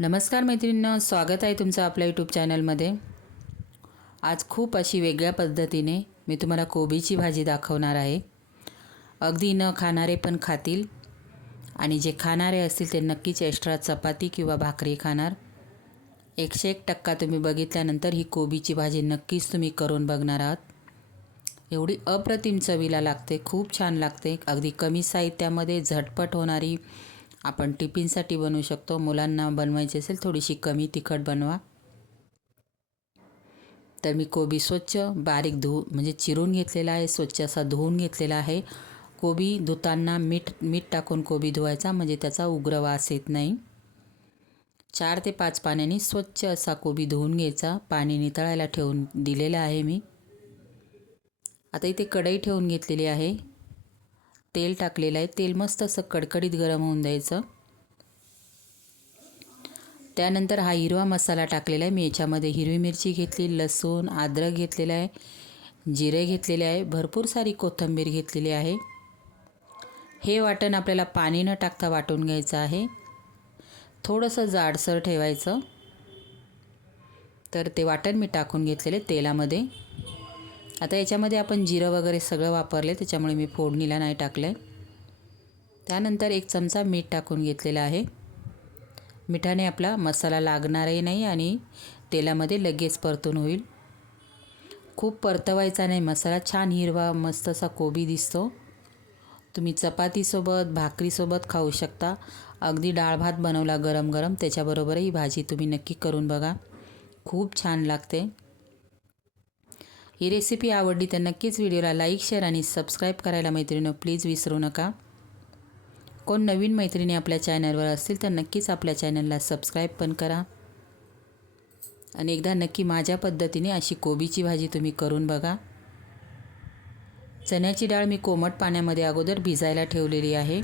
नमस्कार मैत्रिणींनो स्वागत आहे तुमचं आपल्या यूट्यूब चॅनलमध्ये आज खूप अशी वेगळ्या पद्धतीने मी तुम्हाला कोबीची भाजी दाखवणार आहे. अगदी न खाणारे पण खातील आणि जे खाणारे असतील ते नक्कीच एक्स्ट्रा चपाती किंवा भाकरी खाणार. एकशे एक टक्का तुम्ही बघितल्यानंतर ही कोबीची भाजी नक्कीच तुम्ही करून बघणार आहात. एवढी अप्रतिम चवीला लागते खूप छान लागते. अगदी कमी साहित्यामध्ये झटपट होणारी आपण टिफिनसाठी बनवू शकतो. मुलांना बनवायची असेल थोडीशी कमी तिखट बनवा. तर मी कोबी स्वच्छ बारीक धु म्हणजे चिरून घेतलेला आहे स्वच्छ असा धुवून घेतलेला आहे. कोबी धुताना मीठ मीठ टाकून कोबी धुवायचा म्हणजे त्याचा उग्र वास येत नाही. चार ते पाच पाण्याने स्वच्छ असा कोबी धुवून घ्यायचा. पाणी नितळायला ठेवून दिलेलं आहे मी. आता इथे कढई ठेवून घेतलेली आहे. तेल टाकलेलं आहे. तेल मस्त असं कडकडीत गरम होऊन द्यायचं. त्यानंतर हा हिरवा मसाला टाकलेला आहे. मी याच्यामध्ये हिरवी मिरची घेतली लसूण अद्रक घेतलेलं आहे जिरे घेतलेले आहे भरपूर सारी कोथिंबीर घेतलेली आहे. हे वाटण आपल्याला पाणी न टाकता वाटून घ्यायचं आहे. थोडंसं जाडसर ठेवायचं. तर ते वाटण मी टाकून घेतलेले तेलामध्ये. आता याच्यामध्ये आपण जिरं वगैरे सगळं वापरले त्याच्यामुळे मी फोडणीला नाही टाकलं आहे त्यानंतर एक चमचा मीठ टाकून घेतलेला आहे. मिठाने आपला मसाला लागणारही नाही आणि तेलामध्ये लगेच परतून होईल. खूप परतवायचा नाही मसाला छान हिरवा मस्त असा कोबी दिसतो. तुम्ही चपातीसोबत भाकरीसोबत खाऊ शकता. अगदी डाळ भात बनवला गरम गरम त्याच्याबरोबरही भाजी तुम्ही नक्की करून बघा. खूप छान लागते. ही रेसिपी आवडली तर नक्कीच व्हिडिओला लाईक शेअर आणि सबस्क्राईब करायला मैत्रिणी प्लीज विसरू नका. कोण नवीन मैत्रिणी आपल्या चॅनलवर असतील तर नक्कीच आपल्या चॅनलला सबस्क्राईब पण करा. आणि एकदा नक्की माझ्या पद्धतीने अशी कोबीची भाजी तुम्ही करून बघा. चण्याची डाळ मी कोमट पाण्यामध्ये अगोदर भिजायला ठेवलेली आहे.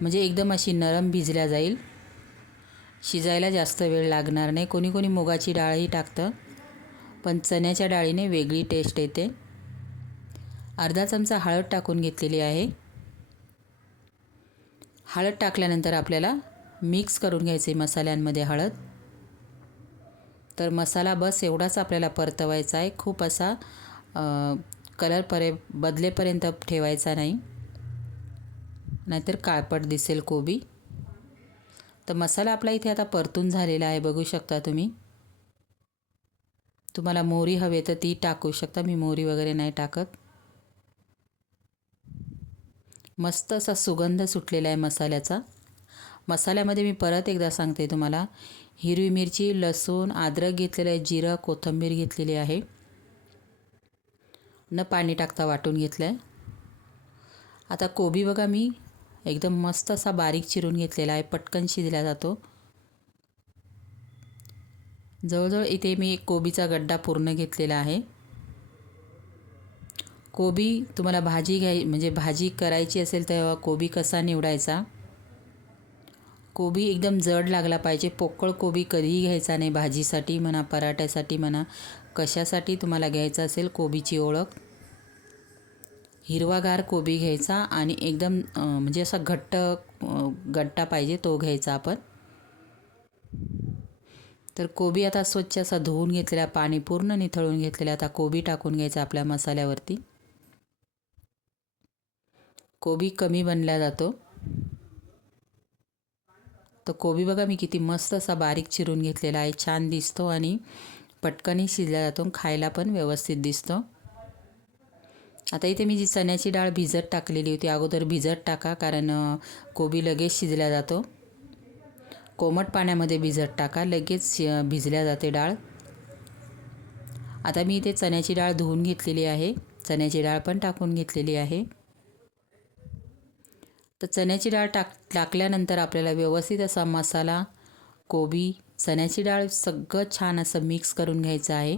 म्हणजे एकदम अशी नरम भिजल्या जाईल. शिजायला जास्त वेळ लागणार नाही. कोणी कोणी मुगाची डाळही टाकतं. पण चण्याच्या डाळीने वेगळी टेस्ट येते. अर्धा चमचा हळद टाकून घेतलेली आहे. हळद टाकल्यानंतर आपल्याला मिक्स करून घ्यायचे मसाल्यांमध्ये हळद. तर मसाला बस एवढाच आपल्याला परतवायचा आहे. खूप असा कलर परे बदलेपर्यंत ठेवायचा नाही. नाहीतर काळपट दिसेल कोबी. तर मसाला आपला इथे आता परतून झालेला आहे. बघू शकता तुम्ही. तुम्हाला मोहरी हवे तर ती टाकू शकता. मी मोहरी वगैरे नाही टाकत. मस्त असा सुगंध सुटलेला आहे मसाल्याचा. मसाल्यामध्ये मी परत एकदा सांगते तुम्हाला. हिरवी मिरची लसूण अद्रक घेतलेलं आहे जिरं कोथिंबीर घेतलेली आहे. न पाणी टाकता वाटून घेतलं आहे आता कोबी बघा मी. एकदम मस्त असा बारीक चिरून घेतलेला आहे. पटकन शिजला जातो. जवळजवळ इथे मी एक कोबीचा गड्डा पूर्ण घेतलेला आहे. कोबी तुम्हाला भाजी घ्याय म्हणजे भाजी करायची असेल तेव्हा कोबी कसा निवडायचा? कोबी एकदम जड लागला पाहिजे. पोकळ कोबी कधीही घ्यायचा नाही. भाजीसाठी म्हणा पराठ्यासाठी म्हणा कशासाठी तुम्हाला घ्यायचा असेल कोबीची ओळख. हिरवागार कोबी घ्यायचा आणि एकदम म्हणजे असा घट्ट गट्टा पाहिजे तो घ्यायचा आपण. तर कोबी आता स्वच्छ असा धुवून घेतलेला पाणी पूर्ण निथळून घेतलेला आता कोबी टाकून घ्यायचा आपल्या मसाल्यावरती. कोबी कमी बनला जातो. तर कोबी बघा मी किती मस्त असा बारीक चिरून घेतलेला आहे छान दिसतो आणि पटकनही शिजला जातो खायला पण व्यवस्थित दिसतो. आता इथे मी जी चण्याची डाळ भिजत टाकलेली होती अगोदर भिजत टाका कारण कोबी लगेच शिजला जातो. कोमट पाण्यामध्ये भिजत टाका. लगेच भिजल्या जाते डाळ. आता मी इथे चण्याची डाळ धुवून घेतलेली आहे. चण्याची डाळ पण टाकून घेतलेली आहे. तर चण्याची डाळ टाक टाकल्यानंतर आपल्याला व्यवस्थित असा मसाला कोबी चण्याची डाळ सगळं छान असं मिक्स करून घ्यायचं आहे.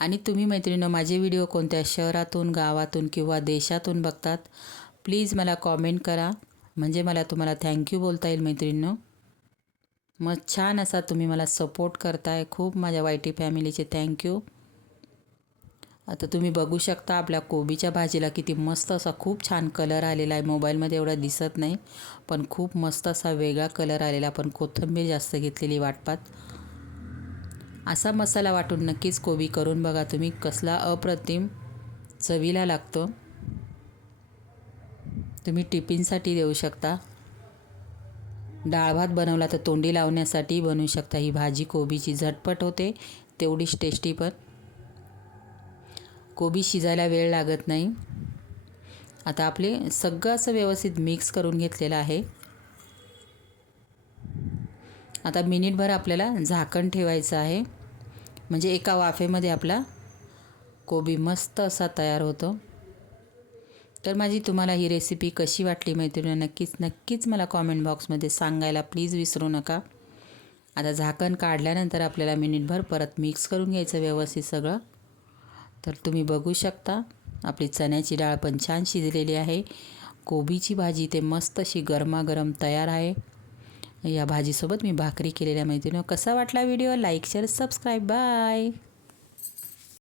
आणि तुम्ही मैत्रिणी माझे व्हिडिओ कोणत्या शहरातून गावातून किंवा देशातून बघतात प्लीज मला कॉमेंट करा. म्हणजे मला तुम्हाला थँक्यू बोलता येईल मैत्रिणीनं. मग छान असा तुम्ही मला सपोर्ट करताय. खूप माझ्या वाईटी फॅमिलीचे थँक्यू आता तुम्ही बघू शकता आपल्या कोबीच्या भाजीला किती मस्त असा खूप छान कलर आलेला आहे. मोबाईलमध्ये एवढा दिसत नाही पण खूप मस्त असा वेगळा कलर आलेला पण कोथिंबीर जास्त घेतलेली वाटपात. असा मसाला वाटून नक्कीच कोबी करून बघा तुम्ही कसला अप्रतिम चवीला लागतो. तुम्ही टिफिनसाठी देऊ शकता. डाळ भात बनवला तर तोंडी लावण्यासाठी बनवू शकता. ही भाजी कोबीची झटपट होते तेवढीच टेस्टी पण. कोबी शिजायला वेळ लागत नाही. आता आपले सगळं असं व्यवस्थित मिक्स करून घेतलेलं आहे. आता मिनिटभर आपल्याला झाकण ठेवायचं आहे. म्हणजे एका वाफेमध्ये आपला कोबी मस्त असा तयार होतो. तर माझी तुम्हाला ही रेसिपी कशी वाटली मैत्रिणी नक्कीच नक्कीच मला कॉमेंट बॉक्समध्ये सांगायला प्लीज विसरू नका. आता झाकण काढल्यानंतर आपल्याला मिनिटभर परत मिक्स करून घ्यायचं व्यवस्थित सगळं. तर तुम्ही बघू शकता आपली चण्याची डाळ पण छान शिजलेली आहे. कोबीची भाजी ते मस्त अशी गरमागरम तयार आहे. या भाजीसोबत मी भाकरी केलेल्या मैत्रिणी कसा वाटला video like share subscribe bye